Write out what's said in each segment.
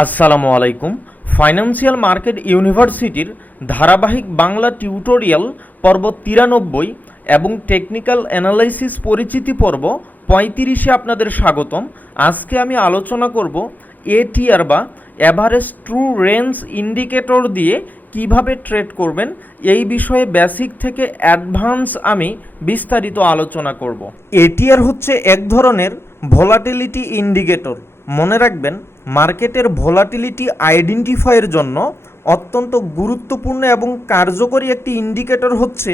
আসসালামু আলাইকুম। Financial market ইউনিভার্সিটির ধারাবাহিক বাংলা টিউটোরিয়াল পর্ব 93 এবং টেকনিক্যাল অ্যানালাইসিস পরিচিতি পর্ব 35-এ আপনাদের স্বাগতম। আজকে আমি আলোচনা করব এটিআর বা অ্যাভারেজ ট্রু রেঞ্জ ইন্ডিকেটর দিয়ে কিভাবে ট্রেড করবেন। এই বিষয়ে বেসিক থেকে অ্যাডভান্স আমি বিস্তারিত আলোচনা করব। এটিআর হচ্ছে এক ধরনের ভোলাটিলিটি ইন্ডিকেটর। মনে রাখবেন, মার্কেটের ভোলাটিলিটি আইডেন্টিফাইয়ের জন্য অত্যন্ত গুরুত্বপূর্ণ এবং কার্যকরী একটি ইন্ডিকেটর হচ্ছে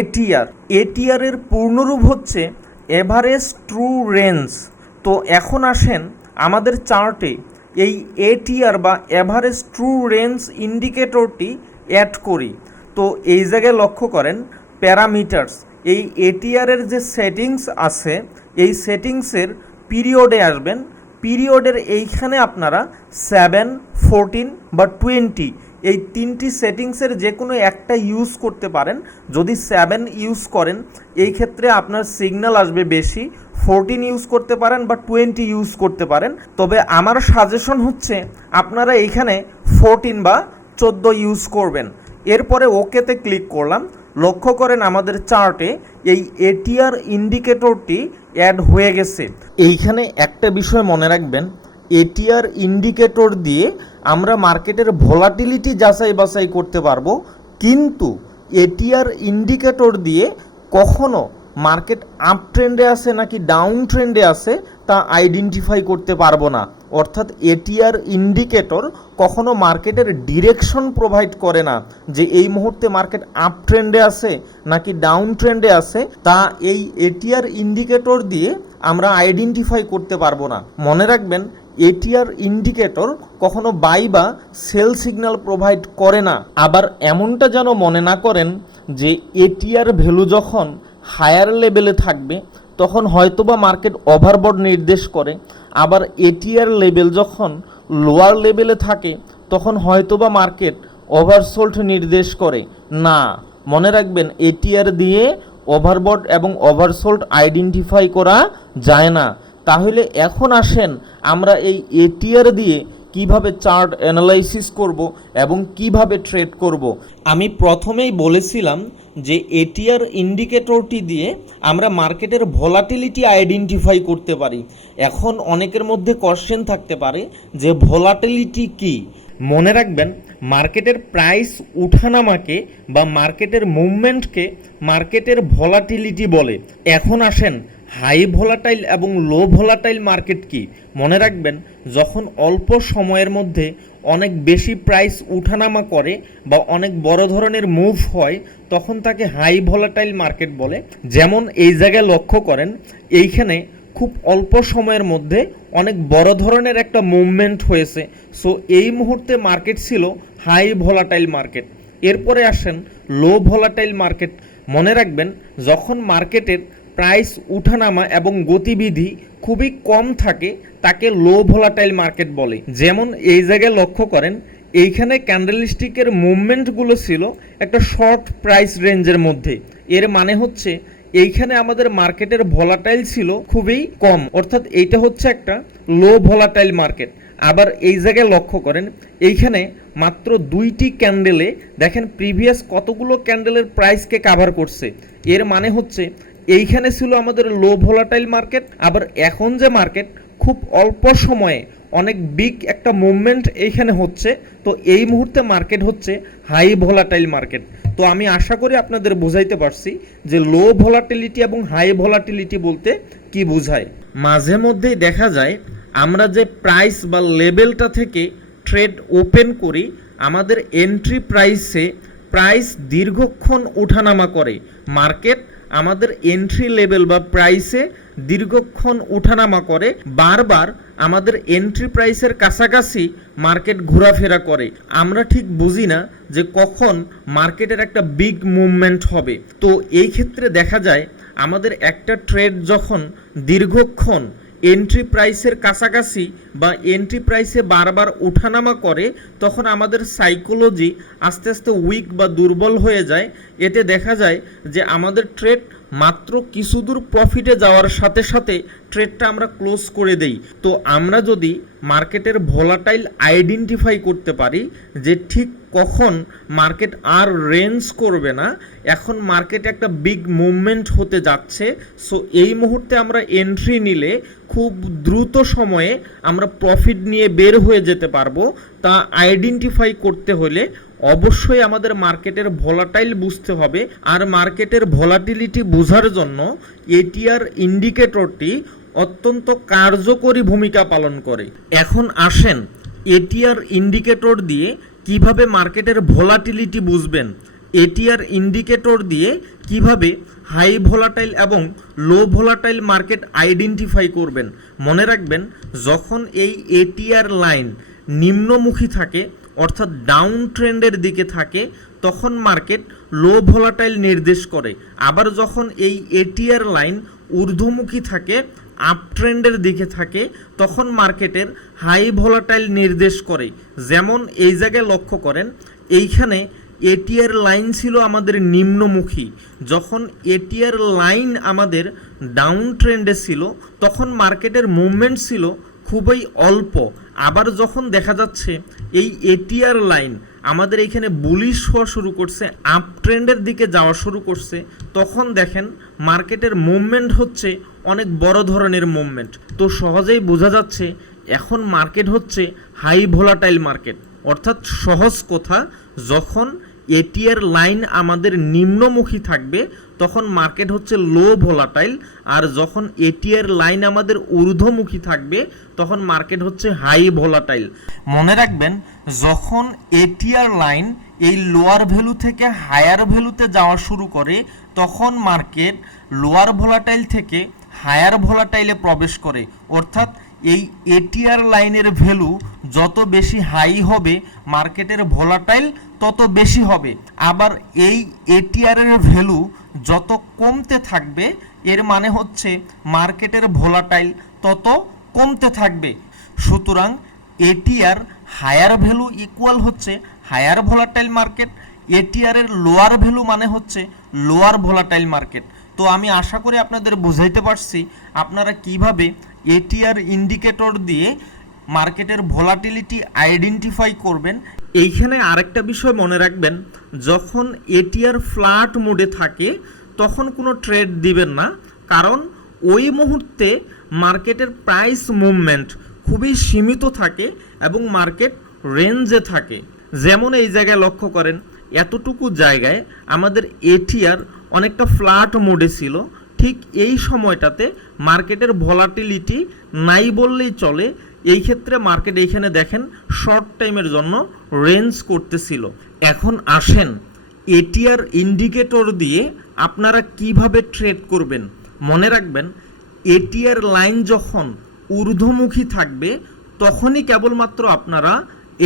এটিআর। এটিআরের পূর্ণরূপ হচ্ছে এভারেজ ট্রু রেঞ্জ। তো এখন আসেন আমাদের চার্টে এই এটিআর বা এভারেজ ট্রু রেঞ্জ ইন্ডিকেটরটি অ্যাড করি। তো এই জায়গায় লক্ষ্য করেন প্যারামিটার্স, এই এটিআরের যে সেটিংস আছে এই সেটিংসের পিরিয়ডে আসবেন। পিরিয়ডের এইখানে আপনারা 7, 14 বা 20 এই তিনটি সেটিংসের যে কোনো একটা ইউজ করতে পারেন। যদি 7 ইউজ করেন এই ক্ষেত্রে আপনার সিগন্যাল আসবে বেশি, 14 ইউজ করতে পারেন বা 20 ইউজ করতে পারেন। তবে আমার সাজেশন হচ্ছে আপনারা এইখানে 14 বা 14 ইউজ করবেন। এরপরে ওকেতে ক্লিক করলাম। লক্ষ্য করেন আমাদের চার্টে এই এটিআর ইন্ডিকেটরটি অ্যাড হয়ে গেছে। এইখানে একটা বিষয় মনে রাখবেন, এটিআর ইন্ডিকেটর দিয়ে আমরা মার্কেটের ভোলাটিলিটি যাচাই বাছাই করতে পারবো, কিন্তু এটিআর ইন্ডিকেটর দিয়ে কখনো মার্কেট আপ ট্রেন্ডে আছে নাকি ডাউন ট্রেন্ডে আছে তা আইডেন্টিফাই করতে পারবো না। অর্থাৎ এটিআর ইন্ডিকেটর কখনো মার্কেটের ডিরেকশন প্রোভাইড করে না যে এই মুহূর্তে মার্কেট আপ ট্রেন্ডে আছে নাকি ডাউন ট্রেন্ডে আছে, তা এই এটিআর ইন্ডিকেটর দিয়ে আমরা আইডেন্টিফাই করতে পারবো না। মনে রাখবেন, এটিআর ইন্ডিকেটর কখনো বাই বা সেল সিগন্যাল প্রোভাইড করে না। আবার এমনটা যেন মনে না করেন যে এটিআর ভ্যালু যখন হায়ার লেভেলে থাকবে তখন হয়তোবা মার্কেট ওভারবট নির্দেশ করে, আবার এটিআর লেভেল যখন লোয়ার লেভেলে থাকে তখন হয়তোবা মার্কেট ওভারসোল্ড নির্দেশ করে না। মনে রাখবেন, এটিআর দিয়ে ওভারবট এবং ওভারসোল্ড আইডেন্টিফাই করা যায় না। তাহলে এখন আসেন আমরা এই এটিআর দিয়ে কিভাবে চার্ট অ্যানালাইসিস করব এবং কিভাবে ট্রেড করব। আমি প্রথমেই বলেছিলাম যে এটিআর ইন্ডিকেটরটি দিয়ে আমরা মার্কেটের ভোলাটিলিটি আইডেন্টিফাই করতে পারি। এখন অনেকের মধ্যে কোশ্চেন থাকতে পারে যে ভোলাটিলিটি কি। মনে রাখবেন, মার্কেটের প্রাইস উঠানামাকে বা মার্কেটের মুভমেন্টকে মার্কেটের ভোলাটিলিটি বলে। এখন আসেন হাই ভোলাটাইল এবং লো ভোলাটাইল মার্কেট কি। মনে রাখবেন, যখন অল্প সময়ের মধ্যে অনেক বেশি প্রাইস উঠানামা করে বা অনেক বড় ধরনের মুভ হয় তখন তাকে হাই ভোলাটাইল মার্কেট বলে। যেমন এই জায়গায় লক্ষ্য করেন, এইখানে খুব অল্প সময়ের মধ্যে অনেক বড় ধরনের একটা মুভমেন্ট হয়েছে। সো এই মুহূর্তে মার্কেট ছিল হাই ভোলাটাইল মার্কেট। এরপরে আসেন লো ভোলাটাইল মার্কেট। মনে রাখবেন, যখন মার্কেটের প্রাইস উঠানামা এবং গতিবিধি খুবই কম থাকে তাকে লো ভোলাটাইল মার্কেট বলে। যেমন এই জায়গায় লক্ষ্য করেন, এইখানে ক্যান্ডেলস্টিকের মুভমেন্টগুলো ছিল একটা শর্ট প্রাইস রেঞ্জের মধ্যে। এর মানে হচ্ছে এইখানে আমাদের মার্কেটের ভোলাটাইল ছিল খুবই কম, অর্থাৎ এইটা হচ্ছে একটা লো ভোলাটাইল মার্কেট। আবার এই জায়গায় লক্ষ্য করেন, এইখানে মাত্র 2টি ক্যান্ডেলে দেখেন প্রিভিয়াস কতগুলো ক্যান্ডেলের প্রাইসকে কাভার করছে। এর মানে হচ্ছে এইখানে ছিল আমাদের লো ভোলাটাইল মার্কেট। আবার এখন যে মার্কেট খুব অল্প সময়ে অনেক বিগ একটা মুভমেন্ট এইখানে হচ্ছে, তো এই মুহূর্তে মার্কেট হচ্ছে হাই ভোলাটাইল মার্কেট। তো আমি আশা করি আপনাদের বোঝাইতে পারছি যে লো ভোলাটিলিটি এবং হাই ভোলাটিলিটি বলতে কি বোঝায়। মাঝে মধ্যেই দেখা যায় আমরা যে প্রাইস বা লেভেলটা থেকে ট্রেড ওপেন করি, আমাদের এন্ট্রি প্রাইসে প্রাইস দীর্ঘক্ষণ ওঠানামা করে। মার্কেট আমাদের এন্ট্রি লেভেল বা প্রাইসে দীর্ঘক্ষণ উঠানামা করে, বারবার আমাদের এন্ট্রি প্রাইসের কাছাকাছি মার্কেট ঘোরাফেরা করে। আমরা ঠিক বুঝি না যে কখন মার্কেটের একটা বিগ মুভমেন্ট হবে। তো এই ক্ষেত্রে দেখা যায় আমাদের একটা ট্রেড যখন দীর্ঘক্ষণ এন্ট্রি প্রাইসের কাছাকাছি বা এন্ট্রি প্রাইসে বারবার ওঠানামা করে তখন আমাদের সাইকোলজি আস্তে আস্তে উইক বা দুর্বল হয়ে যায়। এতে দেখা যায় যে আমাদের ট্রেড মাত্র কিছু দূর প্রফিটে যাওয়ার সাথে সাথে ট্রেডটা আমরা ক্লোজ করে দেই। তো আমরা যদি মার্কেটের ভোলাটাইল আইডেন্টিফাই করতে পারি যে ঠিক কখন মার্কেট আর রেঞ্জ করবে না, এখন মার্কেটে একটা বিগ মুভমেন্ট হতে যাচ্ছে, সো এই মুহূর্তে আমরা এন্ট্রি নিলে খুব দ্রুত সময়ে আমরা প্রফিট নিয়ে বের হয়ে যেতে পারবো, তা আইডেন্টিফাই করতে হলে অবশ্যই আমাদের মার্কেটের ভোলাটাইল বুঝতে হবে। আর মার্কেটের ভোলাটিলিটি বোঝার জন্য এটিআর ইন্ডিকেটরটি অত্যন্ত কার্যকরী ভূমিকা পালন করে। এখন আসেন এটিআর ইন্ডিকেটর দিয়ে কিভাবে মার্কেটের ভোলাটিলিটি বুঝবেন, এটিআর ইন্ডিকেটর দিয়ে কিভাবে হাই ভোলাটাইল এবং লো ভোলাটাইল মার্কেট আইডেন্টিফাই করবেন। মনে রাখবেন, যখন এই এটিআর লাইন নিম্নমুখী থাকে অর্থাৎ ডাউন ট্রেন্ডের দিকে থাকে তখন মার্কেট লো ভোলাটাইল নির্দেশ করে, আবার যখন এই এটিআর লাইন ঊর্ধ্বমুখী থাকে আপ ট্রেন্ডের দিকে থাকে তখন মার্কেটের হাই ভোলাটাইল নির্দেশ করে। যেমন এই জায়গায় লক্ষ্য করেন, এইখানে এটিআর লাইন ছিল আমাদের নিম্নমুখী, যখন এটিআর লাইন আমাদের ডাউন ট্রেন্ডে ছিল তখন মার্কেটের মুভমেন্ট ছিল খুবই অল্প। আবার যখন দেখা যাচ্ছে এই এটিআর লাইন আমাদের এইখানে বুলিশ হওয়া শুরু করছে, আপ ট্রেন্ডের দিকে যাওয়া শুরু করছে, তখন দেখেন মার্কেটের মুভমেন্ট হচ্ছে অনেক বড় ধরনের মুভমেন্ট। তো সহজেই বোঝা যাচ্ছে এখন মার্কেট হচ্ছে হাই ভোলাটাইল মার্কেট। অর্থাৎ সহজ কথা, যখন এটিআর লাইন আমাদের নিম্নমুখী থাকবে তখন মার্কেট হচ্ছে লো ভোলাটাইল, আর যখন এটিআর লাইন আমাদের ঊর্ধ্বমুখী থাকবে তখন মার্কেট হচ্ছে হাই ভোলাটাইল। মনে রাখবেন, যখন এটিআর লাইন এই লোয়ার ভ্যালু থেকে হায়ার ভ্যালুতে যাওয়া শুরু করে তখন মার্কেট লোয়ার ভোলাটাইল থেকে হায়ার ভোলাটাইলে প্রবেশ করে। অর্থাৎ এই এটিআর লাইনের ভ্যালু যত বেশি হাই হবে মার্কেটের ভোলাটাইল তত বেশি হবে, আবার এই এটিআর এর ভ্যালু যত কমতে থাকবে এর মানে হচ্ছে মার্কেটের ভোলাটাইল তত কমতে থাকবে। সুতরাং এটিআর হায়ার ভ্যালু ইকুয়াল হচ্ছে হায়ার ভোলাটাইল মার্কেট, এটিআর এর লোয়ার ভ্যালু মানে হচ্ছে লোয়ার ভোলাটাইল মার্কেট। তো আমি আশা করি আপনাদের বুঝাইতে পারছি আপনারা কিভাবে এটিআর ইন্ডিকেটর দিয়ে মার্কেটের ভোলাটিলিটি আইডেন্টিফাই করবেন। এইখানে আরেকটা বিষয় মনে রাখবেন, যখন এটিআর ফ্ল্যাট মোডে থাকে তখন কোনো ট্রেড দিবেন না, কারণ ওই মুহূর্তে মার্কেটের প্রাইস মুভমেন্ট খুবই সীমিত থাকে এবং মার্কেট রেঞ্জে থাকে। যেমন এই জায়গায় লক্ষ্য করেন, এতটুকু জায়গায় আমাদের এটিআর অনেকটা ফ্ল্যাট মোডে ছিল, ঠিক এই সময়টাতে মার্কেটের ভোলাটিলিটি নাই বললেই চলে। এই ক্ষেত্রে মার্কেট এইখানে দেখেন শর্ট টাইমের জন্য রেঞ্জ করতেছিল। এখন আসেন এটিআর ইন্ডিকেটর দিয়ে আপনারা কিভাবে ট্রেড করবেন। মনে রাখবেন, এটিআর লাইন যখন ঊর্ধ্বমুখী থাকবে তখনই কেবলমাত্র আপনারা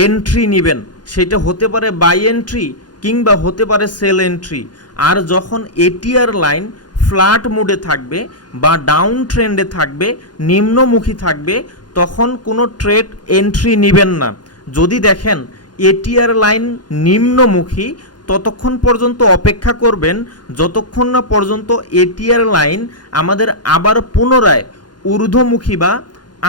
এন্ট্রি নেবেন, সেটা হতে পারে বাই এন্ট্রি কিংবা হতে পারে সেল এন্ট্রি। আর যখন এটিআর লাইন ফ্ল্যাট মোডে থাকবে বা ডাউন ট্রেন্ডে থাকবে, নিম্নমুখী থাকবে, তখন কোনো ট্রেড এন্ট্রি নেবেন না। যদি দেখেন এটিআর লাইন নিম্নমুখী ততক্ষণ পর্যন্ত অপেক্ষা করবেন যতক্ষণ না পর্যন্ত এটিআর লাইন আমাদের আবার পুনরায় ঊর্ধ্বমুখী বা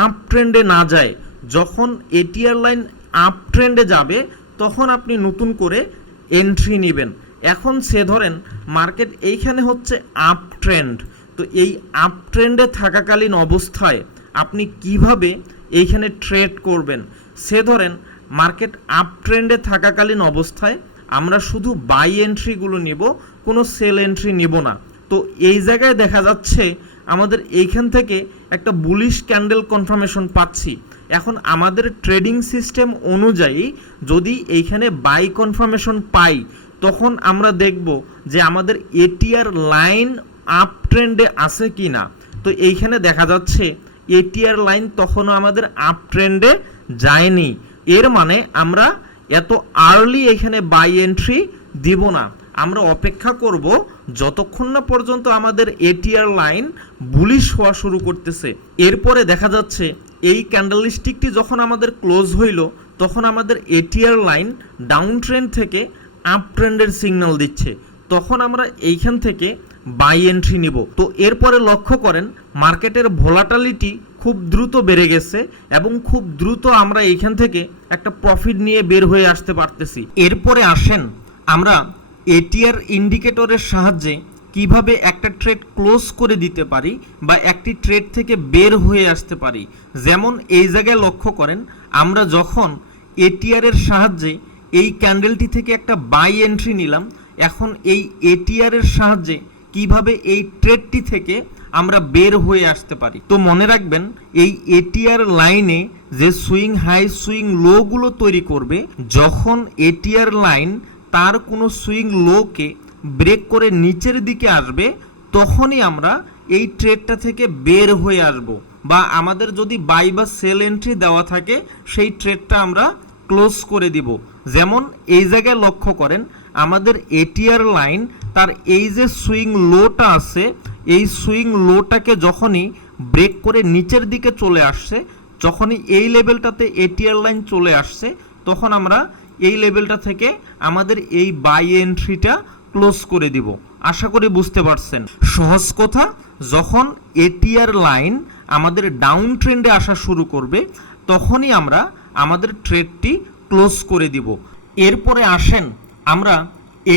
আপ ট্রেন্ডে না যায়। যখন এটিআর লাইন আপ ট্রেন্ডে যাবে তখন আপনি নতুন করে এন্ট্রি নেবেন। এখন সে ধরেন মার্কেট এইখানে হচ্ছে আপ ট্রেন্ড, তো এই আপ ট্রেন্ডে থাকাকালীন অবস্থায় আপনি কিভাবে এইখানে ট্রেড করবেন। সে ধরেন মার্কেট আপ ট্রেন্ডে থাকাকালীন অবস্থায় আমরা শুধু বাই এন্ট্রিগুলো নিব, কোনো সেল এন্ট্রি নিব না। তো এই জায়গায় দেখা যাচ্ছে আমাদের এইখান থেকে একটা বুলিশ ক্যান্ডেল কনফার্মেশন পাচ্ছি। এখন আমাদের ট্রেডিং সিস্টেম অনুযায়ী যদি এইখানে বাই কনফার্মেশন পাই তখন আমরা দেখব যে আমাদের এটিআর লাইন আপ ট্রেন্ডে আছে কি না। তো এইখানে দেখা যাচ্ছে এটিআর লাইন তখনও আমাদের আপ ট্রেন্ডে যায়নি, এর মানে আমরা এত আর্লি এখানে বাই এন্ট্রি দিব না, আমরা অপেক্ষা করব যতক্ষণ না পর্যন্ত আমাদের এটিআর লাইন বুলিশ হওয়া শুরু করতেছে। এরপরে দেখা যাচ্ছে এই ক্যান্ডেলস্টিকটি যখন আমাদের ক্লোজ হইল তখন আমাদের এটিআর লাইন ডাউন ট্রেন্ড থেকে আপ ট্রেন্ডের সিগন্যাল দিচ্ছে, তখন আমরা এইখান থেকে বাই এন্ট্রি নিব। তো এরপরে লক্ষ্য করেন মার্কেটের ভোলাটিলিটি খুব দ্রুত বেড়ে গেছে এবং খুব দ্রুত আমরা এইখান থেকে একটা প্রফিট নিয়ে বের হয়ে আসতে পারতেছি। এরপরে আসেন আমরা এটিআর ইন্ডিকেটরের সাহায্যে কিভাবে একটা ট্রেড ক্লোজ করে দিতে পারি বা একটি ট্রেড থেকে বের হয়ে আসতে পারি। যেমন এই জায়গায় লক্ষ্য করেন আমরা যখন এটিআর এর সাহায্যে এই ক্যান্ডেলটি থেকে একটা বাই এন্ট্রি নিলাম, এখন এই এটিআর এর সাহায্যে কিভাবে এই ট্রেডটি থেকে আমরা বের হয়ে আসতে পারি। তো মনে রাখবেন এই এটিআর লাইনে যে সুইং হাই সুইং লো গুলো তৈরি করবে, যখন এটিআর লাইন তার কোনো সুইং লোকে ব্রেক করে নিচের দিকে আসবে, তখনই আমরা এই ট্রেডটা থেকে বের হয়ে আসব, বা আমাদের যদি বাই বা সেল এন্ট্রি দেওয়া থাকে সেই ট্রেডটা আমরা ক্লোজ করে দিব। যেমন এই জায়গায় লক্ষ্য করেন আমাদের এটিআর লাইন তার এই যে সুইং লোটা আছে, এই সুইং লোটাকে যখনই ব্রেক করে নিচের দিকে চলে আসছে, যখনই এই লেভেলটাতে এটিআর লাইন চলে আসছে, তখন আমরা এই লেভেলটা থেকে আমাদের এই বাই এন্ট্রিটা ক্লোজ করে দিব। আশা করি বুঝতে পারছেন। সহজ কথা, যখন এটিআর লাইন আমাদের ডাউন ট্রেন্ডে আসা শুরু করবে, তখনই আমরা আমাদের ট্রেডটি ক্লোজ করে দিব। এরপরে আসেন আমরা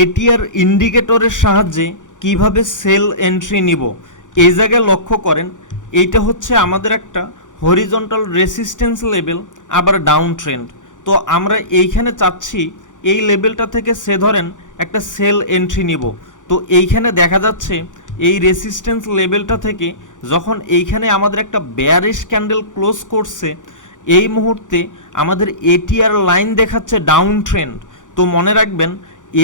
এটিআর ইন্ডিকেটরের সাহায্যে কিভাবে সেল এন্ট্রি নিব। এই জায়গায় লক্ষ্য করেন এইটা হচ্ছে আমাদের একটা হরিজন্টাল রেসিস্ট্যান্স লেভেল, আবার ডাউন ট্রেন্ড। তো আমরা এইখানে চাচ্ছি এই লেভেলটা থেকে সে ধরেন একটা সেল এন্ট্রি নিব। তো এইখানে দেখা যাচ্ছে এই রেসিস্ট্যান্স লেভেলটা থেকে যখন এইখানে আমাদের একটা বেয়ারিশ ক্যান্ডেল ক্লোজ করছে, এই মুহূর্তে আমাদের এটিআর লাইন দেখাচ্ছে ডাউন ট্রেন্ড। তো মনে রাখবেন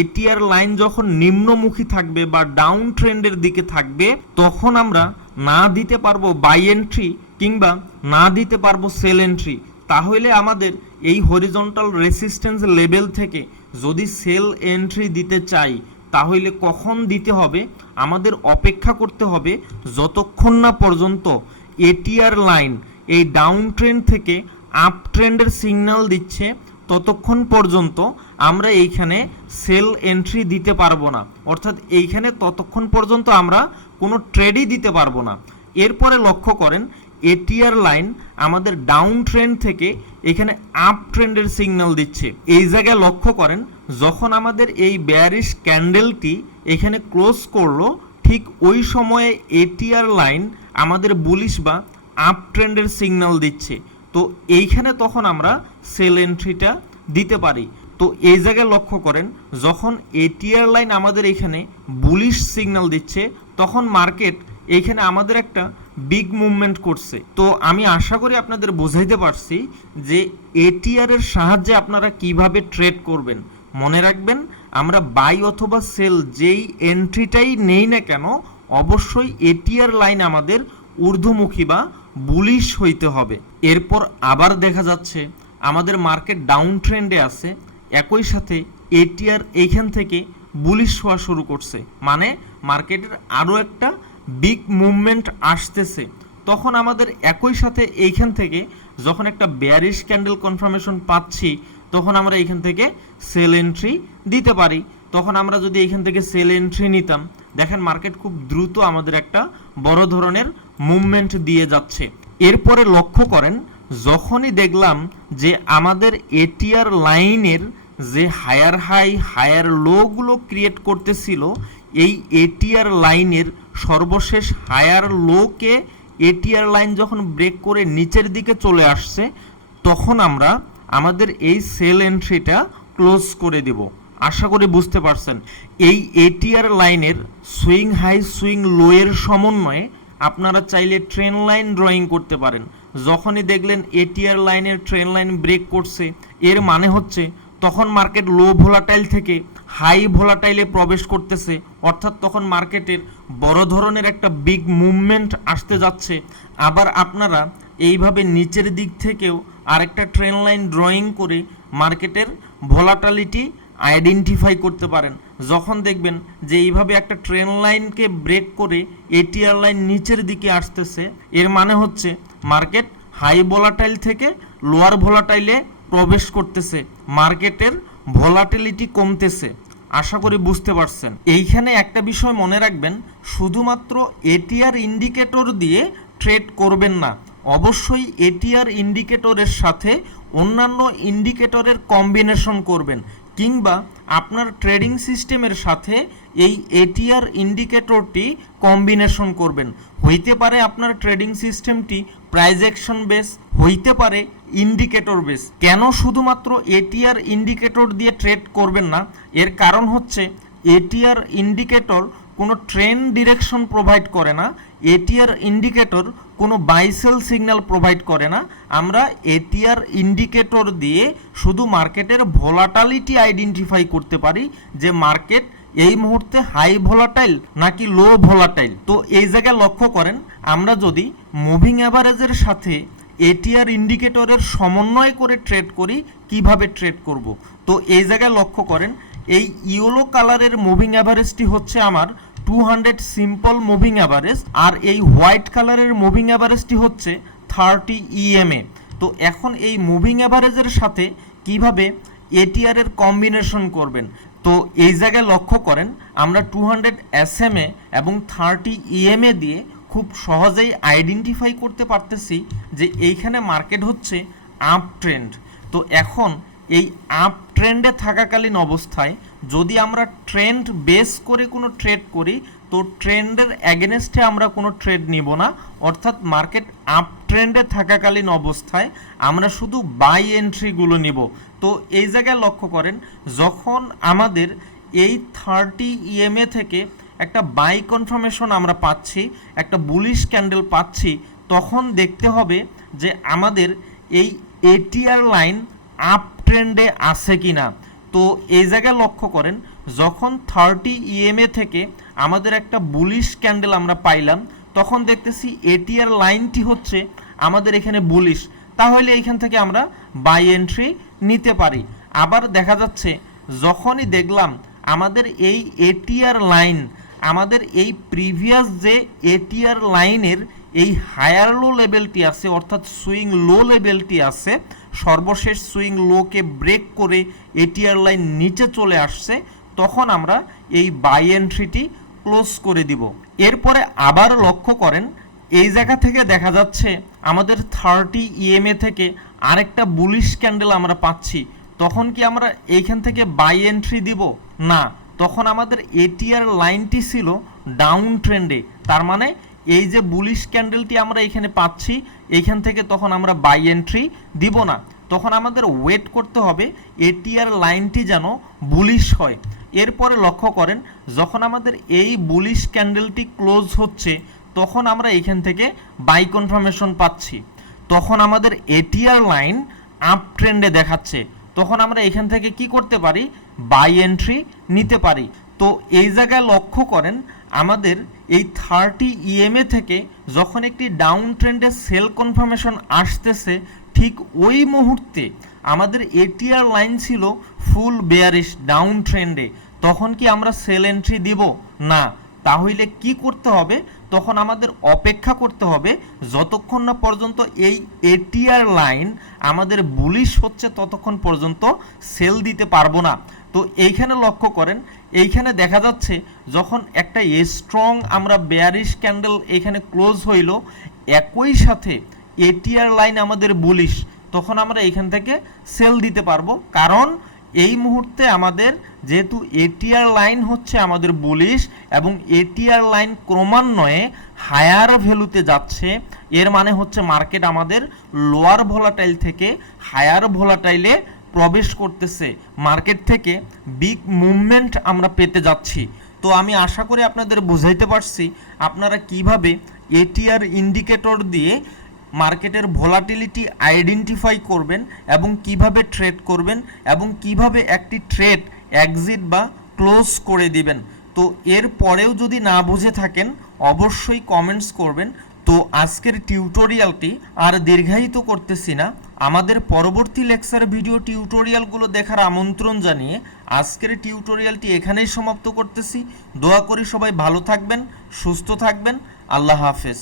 এটিআর লাইন যখন নিম্নমুখী থাকবে বা ডাউন ট্রেন্ডের দিকে থাকবে, তখন আমরা না দিতে পারবো বাই এন্ট্রি কিংবা না দিতে পারবো সেল এন্ট্রি। তাহলে আমাদের এই হরিজন্টাল রেসিস্ট্যান্স লেভেল থেকে যদি সেল এন্ট্রি দিতে চাই, তাহলে কখন দিতে হবে? আমাদের অপেক্ষা করতে হবে যতক্ষণ না পর্যন্ত এটিআর লাইন এই ডাউন ট্রেন্ড থেকে আপ ট্রেন্ডের সিগন্যাল দিচ্ছে, ততক্ষণ পর্যন্ত আমরা এইখানে সেল এন্ট্রি দিতে পারবো না। অর্থাৎ এইখানে ততক্ষণ পর্যন্ত আমরা কোনো ট্রেডই দিতে পারবো না। এরপরে লক্ষ্য করেন এটিআর লাইন আমাদের ডাউন ট্রেন্ড থেকে এখানে আপ ট্রেন্ডের সিগন্যাল দিচ্ছে। এই জায়গায় লক্ষ্য করেন যখন আমাদের এই বেয়ারিশ ক্যান্ডেলটি এখানে ক্লোজ করলো, ঠিক ওই সময়ে এটিআর লাইন আমাদের বুলিশ বা আপ ট্রেন্ডের সিগন্যাল দিচ্ছে। তো এইখানে তখন আমরা সেল এন্ট্রিটা দিতে পারি। তো এই জায়গায় লক্ষ্য করেন যখন এটিআর লাইন আমাদের এখানে বুলিশ সিগন্যাল দিচ্ছে, তখন মার্কেট এইখানে আমাদের একটা বিগ মুভমেন্ট করছে। তো আমি আশা করি আপনাদের বোঝাইতে পারছি যে এটিআর এর সাহায্যে আপনারা কিভাবে ট্রেড করবেন। মনে রাখবেন আমরা বাই অথবা সেল যেই এন্ট্রিটাই নেই না কেন, অবশ্যই এটিআর লাইন আমাদের ঊর্ধ্বমুখী বা বুলিশ হইতে হবে। এরপর আবার দেখা যাচ্ছে আমাদের মার্কেট ডাউন ট্রেন্ডে আছে, একই সাথে এটিআর এইখান থেকে বুলিশ হওয়া শুরু করছে, মানে মার্কেটের আরও একটা বিগ মুভমেন্ট আসতেছে। তখন আমাদের একই সাথে এইখান থেকে যখন একটা বেয়ারিশ ক্যান্ডেল কনফার্মেশন পাচ্ছি, তখন আমরা এইখান থেকে সেল এন্ট্রি দিতে পারি। তখন আমরা যদি এইখান থেকে সেল এন্ট্রি নিতাম, দেখেন মার্কেট খুব দ্রুত আমাদের একটা বড় ধরনের মুভমেন্ট দিয়ে যাচ্ছে। এরপরে লক্ষ্য করেন যখনই দেখলাম যে আমাদের এটিআর লাইনের যে হায়ার হাই হায়ার লো গুলো ক্রিয়েট করতেছিল, এই এটিআর লাইনের সর্বশেষ হায়ার লোকে এটিআর লাইন যখন ব্রেক করে নিচের দিকে চলে আসছে, তখন আমরা আমাদের এই সেল এন্ট্রিটা ক্লোজ করে দেব। আশা করি বুঝতে পারছেন। এই এটিআর লাইনের সুইং হাই সুইং লো এর সমন্বয়ে আপনারা চাইলে ট্রেন লাইন ড্রয়িং করতে পারেন। যখনই দেখলেন এটিআর লাইনের ট্রেন লাইন ব্রেক করছে, এর মানে হচ্ছে তখন মার্কেট লো ভোলাটাইল থেকে হাই ভোলাটাইলে প্রবেশ করতেছে, অর্থাৎ তখন মার্কেটের বড় ধরনের একটা বিগ মুভমেন্ট আসতে যাচ্ছে। আবার আপনারা এইভাবে নিচের দিক থেকেও আরেকটা ট্রেন লাইন ড্রয়িং করে মার্কেটের ভোলাটিলিটি আইডেন্টিফাই করতে পারেন। যখন দেখবেন যে এইভাবে একটা ট্রেন লাইনকে ব্রেক করে এটিআর লাইন নিচের দিকে আসতেছে, এর মানে হচ্ছে মার্কেট হাই ভোলাটাইল থেকে লোয়ার ভোলাটাইলে প্রবেশ করতেছে, মার্কেটের ভোলাটিলিটি কমতেছে। আশা করি বুঝতে পারছেন। এইখানে একটা বিষয় মনে রাখবেন, শুধুমাত্র এটিআর ইন্ডিকেটর দিয়ে ট্রেড করবেন না, অবশ্যই এটিআর ইন্ডিকেটরের সাথে অন্যান্য ইন্ডিকেটরের কম্বিনেশন করবেন, কিংবা আপনার ট্রেডিং সিস্টেমের সাথে এই এটিআর ইন্ডিকেটরটি কম্বিনেশন করবেন। হইতে পারে আপনার ট্রেডিং সিস্টেমটি প্রাইস অ্যাকশন বেস, হইতে পারে ইন্ডিকেটর বেস। কেন শুধুমাত্র এটিআর ইন্ডিকেটর দিয়ে ট্রেড করবেন না? এর কারণ হচ্ছে এটিআর ইন্ডিকেটর কোনো ট্রেন্ড ডিরেকশন প্রোভাইড করে না, এটিআর ইন্ডিকেটর কোনো বাই সেল সিগন্যাল প্রোভাইড করে না। আমরা এটিআর ইন্ডিকেটর দিয়ে শুধু মার্কেটের ভোলাটিলিটি আইডেন্টিফাই করতে পারি, যে মার্কেট এই মুহূর্তে হাই ভোলাটাইল নাকি লো ভোলাটাইল। তো এই জায়গায় লক্ষ্য করেন, আমরা যদি মুভিং অ্যাভারেজের সাথে এটিআর ইন্ডিকেটরের সমন্বয় করে ট্রেড করি, কিভাবে ট্রেড করব। তো এই জায়গায় লক্ষ্য করেন, এই ইয়েলো কালারের মুভিং অ্যাভারেজটি হচ্ছে আমার 200 সিম্পল মুভিং অ্যাভারেজ, আর এই হোয়াইট কালারের মুভিং অ্যাভারেজটি হচ্ছে 30 ইএমএ। তো এখন এই মুভিং অ্যাভারেজের সাথে কিভাবে এটিআর এর কম্বিনেশন করবেন, তো এই জায়গায় লক্ষ্য করেন, আমরা 200 এসএমএ এবং 30 ইএমএ দিয়ে খুব সহজেই আইডেন্টিফাই করতে পারতেছি যে এইখানে মার্কেট হচ্ছে আপ ট্রেন্ড। তো এখন এই আপ ট্রেন্ডে থাকাকালীন অবস্থায় যদি আমরা ট্রেন্ড বেস করে কোনো ট্রেড করি, তো ট্রেন্ডের অ্যাগেনস্টে আমরা কোনো ট্রেড নিব না, অর্থাৎ মার্কেট আপ ট্রেন্ডে থাকাকালীন অবস্থায় আমরা শুধু বাই এন্ট্রিগুলো নিব। তো এই জায়গায় লক্ষ্য করেন, যখন আমাদের এই 30 ইএমএ থেকে একটা বাই কনফার্মেশন আমরা পাচ্ছি, একটা বুলিশ ক্যান্ডেল পাচ্ছি, তখন দেখতে হবে যে আমাদের এই এটিআর লাইন আপ ট্রেন্ডে আছে কিনা। তো এই জায়গায় লক্ষ্য করেন, যখন 30 ইএমএ থেকে আমাদের একটা বুলিশ ক্যান্ডেল আমরা পাইলাম, তখন দেখতেছি এটিআর লাইনটি হচ্ছে আমাদের এখানে বুলিশ, তাহলে এইখান থেকে আমরা বাই এন্ট্রি নিতে পারি। আবার দেখা যাচ্ছে যখনই দেখলাম আমাদের এই এটিআর লাইন আমাদের এই প্রিভিয়াস যে এটিআর লাইনের এই হায়ার লো লেভেলটি আছে, অর্থাৎ সুইং লো লেভেলটি আছে, সর্বশেষ সুইং লোকে ব্রেক করে এটিআর লাইন নিচে চলে আসছে, তখন আমরা এই বাই এন্ট্রিটি ক্লোজ করে দিব। এরপরে আবার লক্ষ্য করেন, এই জায়গা থেকে দেখা যাচ্ছে আমাদের 30 ইএমএ থেকে আরেকটা বুলিশ ক্যান্ডেল আমরা পাচ্ছি, তখন কি আমরা এইখান থেকে বাই এন্ট্রি দিব? না, তখন আমাদের এটিআর লাইনটি ছিল ডাউন ট্রেন্ডে, তার মানে এই যে বুলিশ ক্যান্ডেলটি আমরা এখানে পাচ্ছি, এইখান থেকে তখন আমরা বাই এন্ট্রি দিব না, তখন আমাদের ওয়েট করতে হবে এটিআর লাইনটি যেন বুলিশ হয়। এরপরে লক্ষ্য করেন, যখন আমাদের এই বুলিশ ক্যান্ডেলটি ক্লোজ হচ্ছে, তখন আমরা এইখান থেকে বাই কনফার্মেশন পাচ্ছি, তখন আমাদের এটিআর লাইন আপ ট্রেন্ডে দেখাচ্ছে, তখন আমরা এখান থেকে কি করতে পারি? বাই এন্ট্রি নিতে পারি। তো এই জায়গায় লক্ষ্য করেন, আমাদের এই 30 ইএমএ থেকে যখন একটি ডাউন ট্রেন্ডে সেল কনফার্মেশন আসতেছে, ঠিক ওই মুহূর্তে আমাদের এটিআর লাইন ছিল ফুল বেয়ারিশ ডাউন ট্রেন্ডে, তখন কি আমরা সেল এন্ট্রি দিব? না। তাহলে কি করতে হবে? তখন আমাদের অপেক্ষা করতে হবে যতক্ষণ না পর্যন্ত এই এটিআর লাইন আমাদের বুলিশ হচ্ছে, ততক্ষণ পর্যন্ত সেল দিতে পারবো না। তো এইখানে লক্ষ্য করেন, এইখানে দেখা যাচ্ছে যখন একটা স্ট্রং আমরা বেয়ারিশ ক্যান্ডেল এখানে ক্লোজ হইল, একই সাথে এটিআর লাইন আমাদের বুলিশ, তখন আমরা এখান থেকে সেল দিতে পারবো, কারণ এই মুহূর্তে আমাদের যেহেতু এটিআর লাইন হচ্ছে আমাদের বুলিশ এবং এটিআর লাইন ক্রমান্বয়ে হায়ার ভ্যালুতে যাচ্ছে, এর মানে হচ্ছে মার্কেট আমাদের লোয়ার ভোলাটাইল থেকে হায়ার ভোলাটাইলে প্রবেশ করতেছে, মার্কেট থেকে বিগ মুভমেন্ট আমরা পেতে যাচ্ছি। তো আমি আশা করি আপনাদের বুঝাইতে পারছি আপনারা কিভাবে এটিআর ইন্ডিকেটর দিয়ে মার্কেটের ভোলাটিলিটি আইডেন্টিফাই করবেন এবং কিভাবে ট্রেড করবেন এবং কিভাবে একটি ট্রেড এক্সিট বা ক্লোজ করে দিবেন। তো এর পরেও যদি না বুঝে থাকেন অবশ্যই কমেন্টস করবেন। তো আজকের টিউটোরিয়ালটি আর দীর্ঘায়িত করতেছি না, আমাদের পরবর্তী লেকচার ভিডিও টিউটোরিয়ালগুলো দেখার আমন্ত্রণ জানিয়ে আজকের টিউটোরিয়ালটি এখানেই সমাপ্ত করতেছি। দোয়া করি সবাই ভালো থাকবেন, সুস্থ থাকবেন। আল্লাহ হাফেজ।